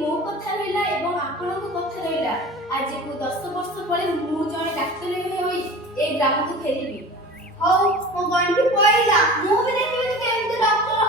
ମୋ କଥା ରହିଲା ଏବଂ ଆପଣଙ୍କ କଥା ରହିଲା, ଆଜିକୁ 10 ବର୍ଷ ପରେ ମୁଁ ଜଣେ ଡାକ୍ତର ହୋଇ ଏ ଗ୍ରାମକୁ ଫେରିବି। ହଉ ମୋ ଗଣ୍ଠି ପଇଲା, ମୁଁ ବି ଦେଖିବି ତୁ କେମିତି ଡକ୍ଟର